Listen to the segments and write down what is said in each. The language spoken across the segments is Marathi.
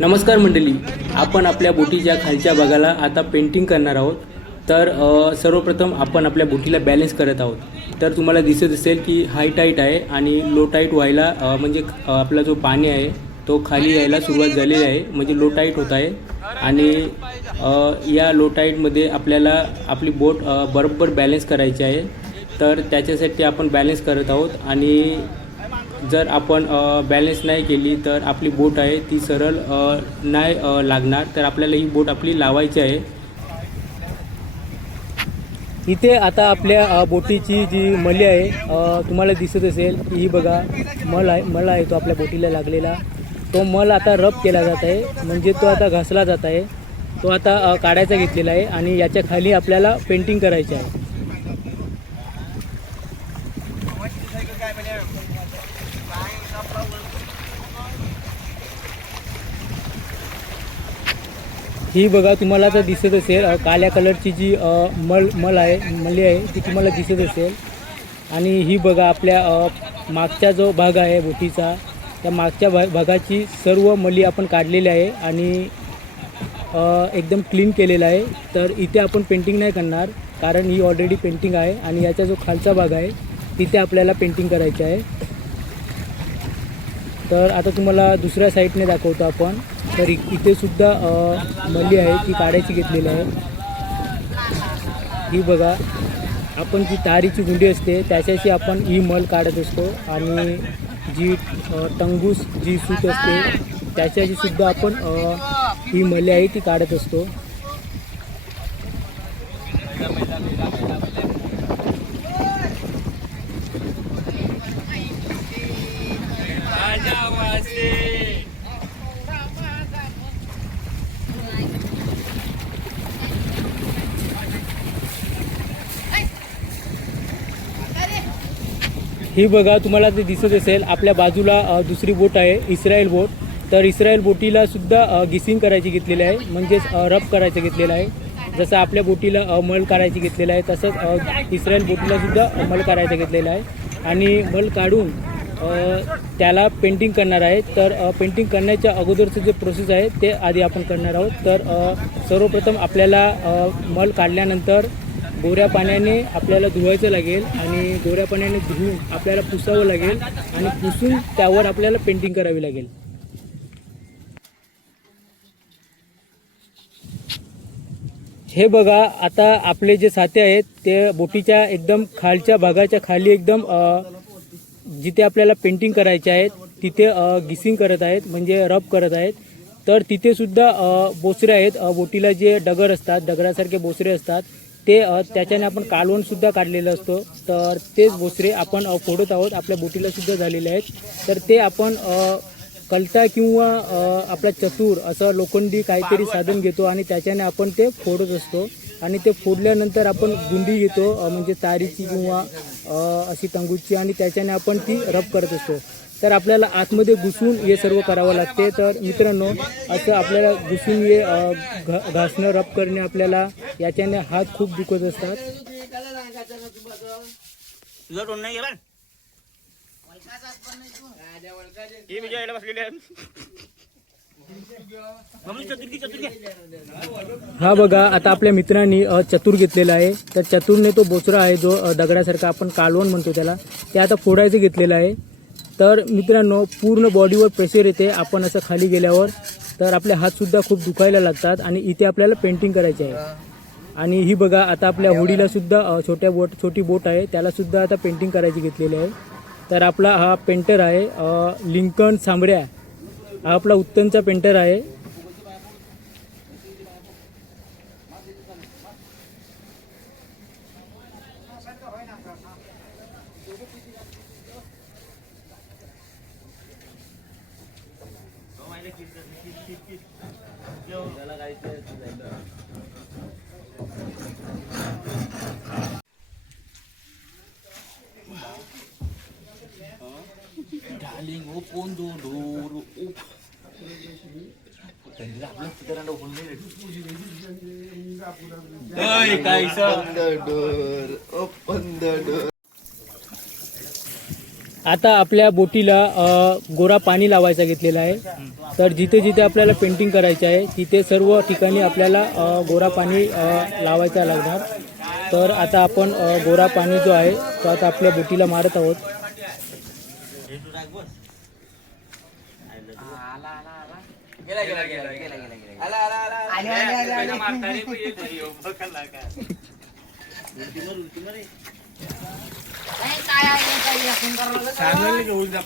नमस्कार मंडळी, आपण आपल्या बोटीच्या खालच्या भागाला आता पेंटिंग करणार आहोत. तर सर्वप्रथम आपण आपल्या बोटीला बॅलन्स करत आहोत. तर तुम्हाला दिसत असेल की हाय टाईट आहे आणि लो टाईट व्हायला म्हणजे आपला जो पाणी आहे तो खाली यायला सुरुवात झालेली आहे, म्हणजे लो टाईट होत आहे. आणि या लो टाईटमध्ये आपल्याला आपली बोट बरोबर बॅलन्स करायची आहे. तर त्याच्यासाठी आपण बॅलन्स करत आहोत. आणि जर आपण बॅलन्स नाही केली तर आपली बोट आहे ती सरळ नाही लागणार. तर आपल्याला ही बोट आपली लावायची आहे. इथे आता आपल्या बोटीची जी मली आहे तुम्हाला दिसत असेल की ही बघा मल आहे तो आपल्या बोटीला लागलेला. तो मल आता रब केला जात आहे, म्हणजे तो आता घासला जात आहे. तो आता काढायचा घेतलेला आहे आणि याच्या खाली आपल्याला पेंटिंग करायची आहे. ही बघा तुम्हाला तर दिसत असेल काळ्या कलरची जी मली आहे ती तुम्हाला दिसत असेल. आणि ही बघा आपल्या मागचा जो भाग आहे बोटीचा, त्या मागच्या भागाची सर्व मली आपण काढलेली आहे आणि एकदम क्लीन केलेला आहे. तर इथे आपण पेंटिंग नाही करणार, कारण ही ऑलरेडी पेंटिंग आहे. आणि याचा जो खालचा भाग आहे तिथे आपल्याला पेंटिंग करायची आहे. तर आता तुम्हाला दुसऱ्या साईडने दाखवतो आपण. तर इथे सुद्धा मली आहे ती काढायची घेतलेली आहे. ही बघा, आपण जी तारीची गुंडी असते त्याच्याशी आपण ही मल काढत असतो. आणि जी टंगूस जी सूत असते त्याच्याशी सुद्धा आपण ही मली आहे ती काढत असतो. ही बघा तुम्हाला ते दिसत असेल आपल्या बाजूला दुसरी बोट आहे, इस्रायल बोट. तर इस्रायल बोटीला सुद्धा गिसिंग करायची घेतलेली आहे, म्हणजेच रब करायचं घेतलेलं आहे. जसं आपल्या बोटीला मल काढायची घेतलेलं आहे तसंच इस्रायल बोटीला सुद्धा मल काढायचं घेतलेलं आहे. आणि मल काढून त्याला पेंटिंग करणार आहे. तर पेंटिंग करण्याच्या अगोदरचं जे प्रोसेस आहे ते आधी आपण करणार आहोत. तर सर्वप्रथम आपल्याला मल काढल्यानंतर गोऱ्या पाण्याने आपल्याला धुवायचं लागेल आणि गोऱ्या पाण्याने धुवून आपल्याला पुसावं लागेल आणि पुसून त्यावर आपल्याला पेंटिंग करावी लागेल. हे बघा, आता आपले जे साथे आहेत ते बोटीच्या एकदम खालच्या भागाच्या खाली एकदम जिथे आपल्याला पेंटिंग करायचे आहेत तिथे गिसिंग करत आहेत, म्हणजे रब करत आहेत. तर तिथे सुद्धा बोचरे आहेत. बोटीला जे डगर असतात, दगडासारखे बोचरे असतात ते त्याच्याने आपण कालवणसुद्धा काढलेलं असतो. तर तेच बोचरे आपण फोडत आहोत. आपल्या बोटीला सुद्धा झालेले आहेत. तर ते आपण कलता किंवा आपला चतुर असं लोखंडी काहीतरी साधन घेतो आणि त्याच्याने आपण ते फोडत असतो. आणि ते फोडल्यानंतर आपण गुंडी घेतो, म्हणजे तारीची किंवा अशी टंगूची, आणि त्याच्याने आपण ती रब करत असतो. तर आपल्याला आतमध्ये घुसून हे सर्व करावं लागते. तर मित्रांनो, असं आपल्याला घुसून हे घासणं, रब करणे, आपल्याला याच्याने हात खूप दुखत असतात. हा बघा, आता आपल्या मित्रांनी चतुर घेतलेला आहे. तर चतुरने तो बोचरा आहे जो दगडासारखा आपण कालवण म्हणतो त्याला, ते आता फोडायचं घेतलेलं आहे. तर मित्रांनो, पूर्ण बॉडीवर प्रेशर येते आपण असं खाली गेल्यावर. तर आपले हातसुद्धा खूप दुखायला लागतात आणि इथे आपल्याला पेंटिंग करायची आहे. आणि ही बघा, आता आपल्या होडीला सुद्धा छोटी बोट आहे त्याला सुद्धा आता पेंटिंग करायची घेतलेली आहे. तर आपला हा पेंटर आहे लिंकन सांबऱ्या, हा आपला उत्तमचा पेंटर आहे. आता आपल्या बोटीला गोरा पाणी लावायचा घेतलेला आहे. तर जिथे जिथे आपल्याला पेंटिंग करायचे आहे तिथे सर्व ठिकाणी आपल्याला गोरा पाणी लावायचा लागणार. तर आता आपण गोरा पाणी जो आहे तो आता आपल्या बोटीला मारत आहोत.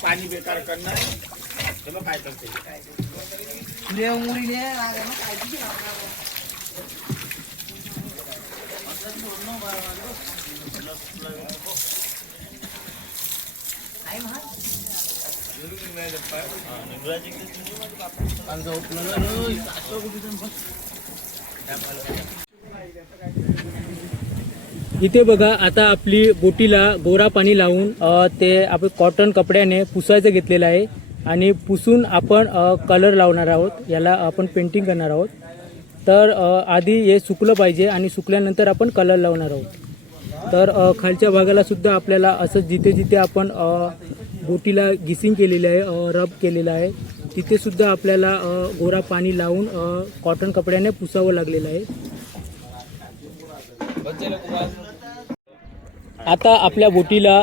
पाणी बेकार करणार काय करते इथे बघा आता आपली बोटीला गोरा पाणी लावून ते आपण कॉटन कपड्याने पुसायचं घेतलेलं आहे आणि पुसून आपण कलर लावणार आहोत. याला आपण पेंटिंग करणार आहोत. तर आधी हे सुकलं पाहिजे आणि सुकल्यानंतर आपण कलर लावणार आहोत. तर खालच्या भागाला सुद्धा आपल्याला असं जिथे जिथे आपण बोटीला गिसिंग केलेलं आहे, रब केलेलं आहे, तिथे सुद्धा आपल्याला गोरा पाणी लावून कॉटन कपड्याने पुसावं लागलेलं आहे. आता आपल्या बोटीला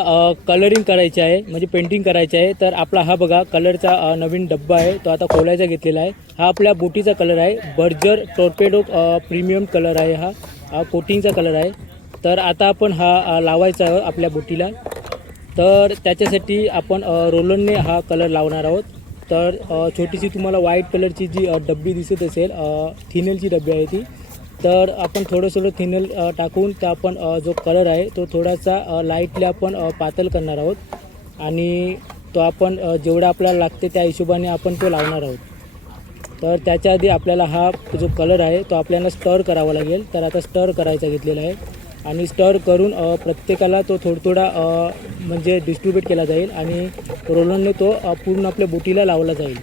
कलरिंग करायचे आहे, म्हणजे पेंटिंग करायचे आहे. तर आपला हा बघा कलरचा नवीन डब्बा आहे, तो आता खोलायचा घेतलेला आहे. हा आपल्या बोटीचा कलर आहे, बर्जर टॉर्पेडो प्रीमियम कलर आहे. हा कोटिंगचा कलर आहे. तर आता आपण हा लावायचा आहे आपल्या बोटीला. तर त्याच्यासाठी आपण रोलरने हा कलर लावणार आहोत. तर छोटीशी तुम्हाला व्हाईट कलरची जी डब्बी दिसत असेल, थिनेलची डब्बी आहे ती. तर आपण थोडं थिनेल टाकून तर आपण जो कलर आहे तो थोडासा लाईटली आपण पातळ करणार आहोत आणि तो आपण जेवढा आपल्याला लागते त्या हिशोबाने आपण तो लावणार आहोत. तर त्याच्या आधी आपल्याला हा जो कलर आहे तो आपल्याला स्टर करावा लागेल. तर आता स्टर करायचा घेतलेला आहे आणि स्टर करून प्रत्येकाला तो थोडा म्हणजे डिस्ट्रीब्यूट केला जाईल आणि रोलरने तो पूर्ण आपल्या बोटीला लावला जाईल.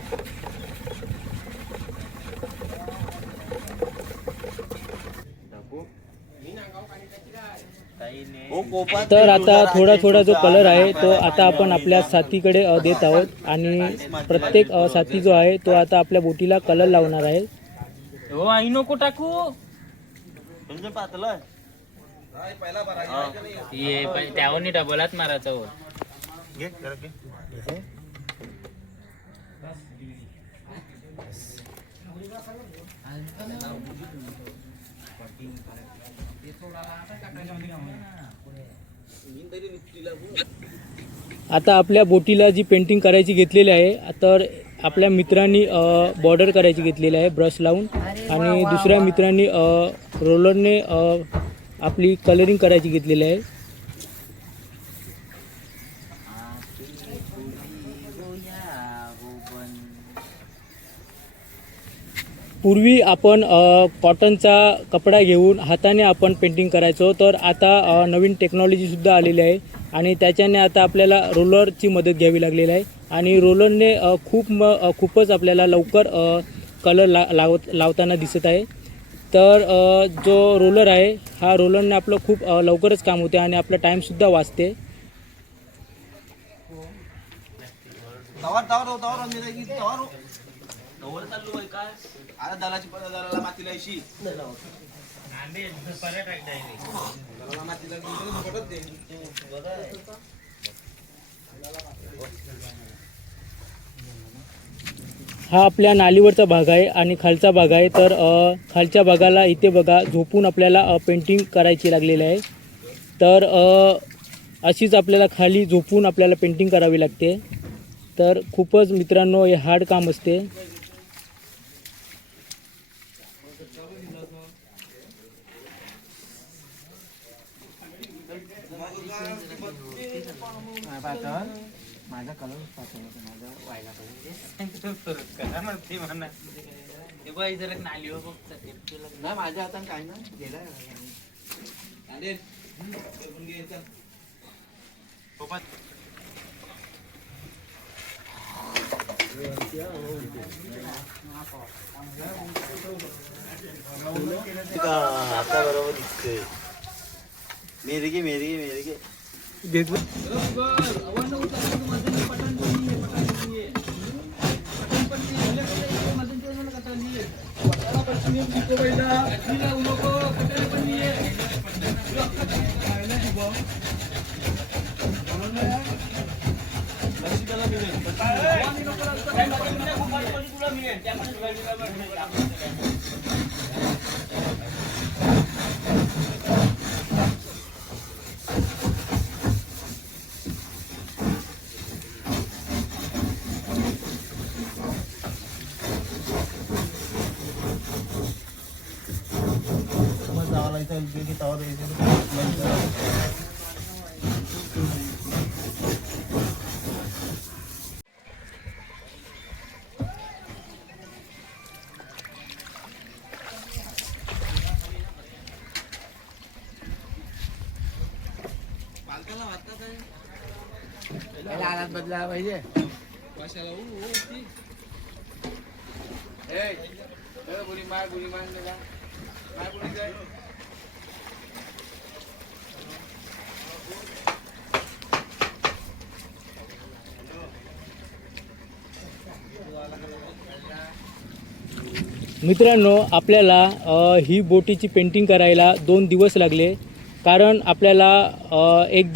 तर आता थोडा जो कलर आहे तो आता आपण आपल्या साथीकडे देत आहोत आणि प्रत्येक साथी जो आहे तो आता आपल्या बोटीला कलर लावणार आहे. हो आई नको टाकू त्यावर डबलात मारायचा हो. आता आपल्या बोटीला जी पेंटिंग करायची घेतलेली आहे, तर आपल्या मित्रांनी बॉर्डर करायची घेतलेली आहे ब्रश लावून आणि दुसऱ्या मित्रांनी रोलरने आपली कलरिंग करायची घेतलेली आहे. पूर्वी आपण कॉटनचा कपडा घेऊन हाताने आपण पेंटिंग करायचो. तर आता नवीन टेक्नॉलॉजीसुद्धा आलेली आहे आणि त्याच्याने आता आपल्याला रोलरची मदत घ्यावी लागलेली आहे आणि रोलरने खूपच आपल्याला लवकर कलर लावताना दिसत आहे. तर जो रोलर आहे हा रोलरने आपलं खूप लवकरच काम होते आणि आपला टाईमसुद्धा वाचते. हा आपल्या नालीवरचा भाग आहे आणि खालचा भाग आहे. तर खालच्या भागाला इथे बघा झोपून आपल्याला पेंटिंग करायची लागलेली आहे. तर अशीच आपल्याला खाली झोपून आपल्याला पेंटिंग करावी लागते. तर खूपच मित्रांनो हे हार्ड काम असते. माझा कलर माझा व्हायला पाहिजे म्हणा जरा नाली नाही माझ्या हातात काय ना गेला आता बरोबर दिसतोय. मेरे गे बदला पाहिजे गुली मार मित्रांनो, आपल्याला ही बोटीची पेंटिंग करायला 2 दिवस लागले. कारण आपल्याला एक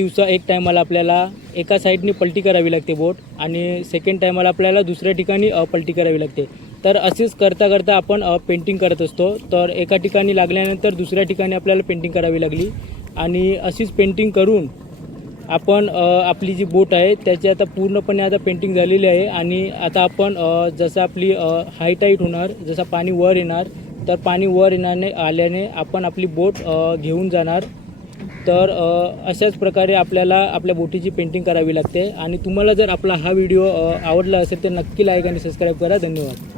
टायमाला आपल्याला एका साईडने पलटी करावी लागते बोट आणि सेकंड टायमाला आपल्याला दुसऱ्या ठिकाणी पलटी करावी लागते. तर असेच करता करता आपण पेंटिंग करत असतो. तर एका ठिकाणी लागल्यानंतर दुसऱ्या ठिकाणी आपल्याला पेंटिंग करावी लागली आणि अशीच पेंटिंग करून आपण आपली जी बोट आहे त्याची आता पूर्णपणे आता पेंटिंग झालेली आहे. आणि आता आपण जसं आपली हाय टाईट होणार, जसं पाणी वर येणार, तर पाणी वर आल्याने आपण आपली बोट घेऊन जाणार. तर अशाच प्रकारे आपल्याला आपल्या बोटीची पेंटिंग करावी लागते. आणि तुम्हाला जर आपला हा व्हिडिओ आवडला असेल तर नक्की लाईक आणि सबस्क्राईब करा. धन्यवाद.